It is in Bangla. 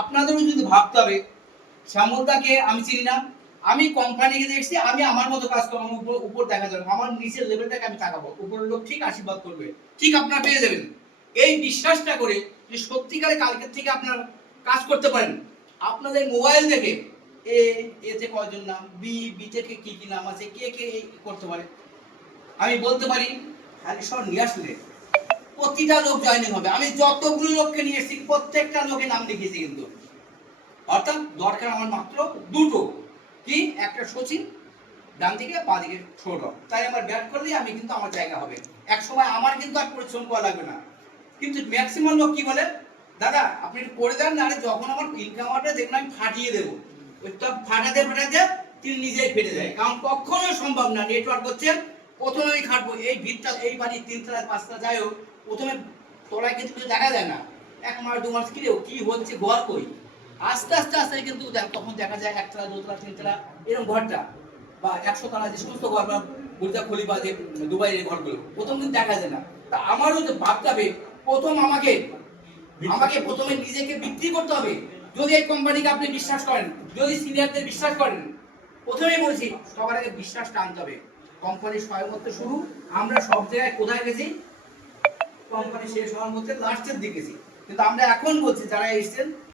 আপনাদেরও যদি ভাবতে হবে, শ্যামলদাকে আমি চিনি না, আমি কোম্পানিকে দেখছি, আমি আমার মতো কাজ করবো, উপর উপর দেখা যাবে, আমার নিচের লেভেলটাকে আমি তাকাবো, উপরের লোক ঠিক আশীর্বাদ করবে, ঠিক আপনারা পেয়ে যাবেন। এই বিশ্বাসটা করে যে সত্যিকারে কালকের থেকে আপনারা কাজ করতে পারেন, আপনাদের মোবাইল দেখে এ এতে কয়জন নাম, বি থেকে কি কি নাম আছে, কে কে করতে পারে, আমি বলতে পারি খালি সব নিয়ে আসলে প্রতিটা লোক জয়েনিং হবে। আমি যতগুলো লোককে নিয়ে এসেছি প্রত্যেকটা লোকের নাম লিখেছি কিন্তু, অর্থাৎ দরকার আমার মাত্র দুটো, কি একটা সচিন ডান দিকে বা দিকে ছোট, তাই আমার ব্যাট করলেই আমি কিন্তু আমার জায়গা হবে। এক সময় আমার কিন্তু আর পরিশ্রম করা লাগবে না। কিন্তু ম্যাক্সিমাম লোক কি বলে, দাদা আপনি করে দেন না, যখন আমার ইনকাম হবে দেখুন আমি ফাটিয়ে দেবো, ওইটা ফাটাতে ফাটাতে তিনি নিজেই ফেটে যায়। কারণ কখনোই সম্ভব না, নেটওয়ার্ক হচ্ছে প্রথমে আমি খাটবো, এই ভিড়টা এই বাড়ির 3 তলা 5 তলা যাই হোক, প্রথমে তলায় কিন্তু কিছু দেখা যায় না, 1 মাস 2 মাস কি হচ্ছে ঘর কই, আস্তে আস্তে আস্তে কিন্তু তখন দেখা যায় 1 তলা 2 তলা 3 তলা এরকম ঘরটা, বা 100 তলা যে সমস্ত ঘর, বা বুর্জ খলিফা যে দুবাইয়ের ঘরগুলো প্রথম কিন্তু দেখা যায় না। তা আমারও যে ভাবতে হবে, প্রথম আমাকে আমাকে প্রথমে নিজেকে বিক্রি করতে হবে। যদি এই কোম্পানিকে আপনি বিশ্বাস করেন, যদি সিনিয়রদের বিশ্বাস করেন, প্রথমেই বলছি সবার আগে বিশ্বাসটা আনতে হবে। কোম্পানির সবেমাত্র শুরু, আমরা সব জায়গায় কোথায় গেছি, কোম্পানি শেষ হওয়ার মধ্যে লাস্টের দিকে গেছি, কিন্তু আমরা এখন বলছি যারা এসেছেন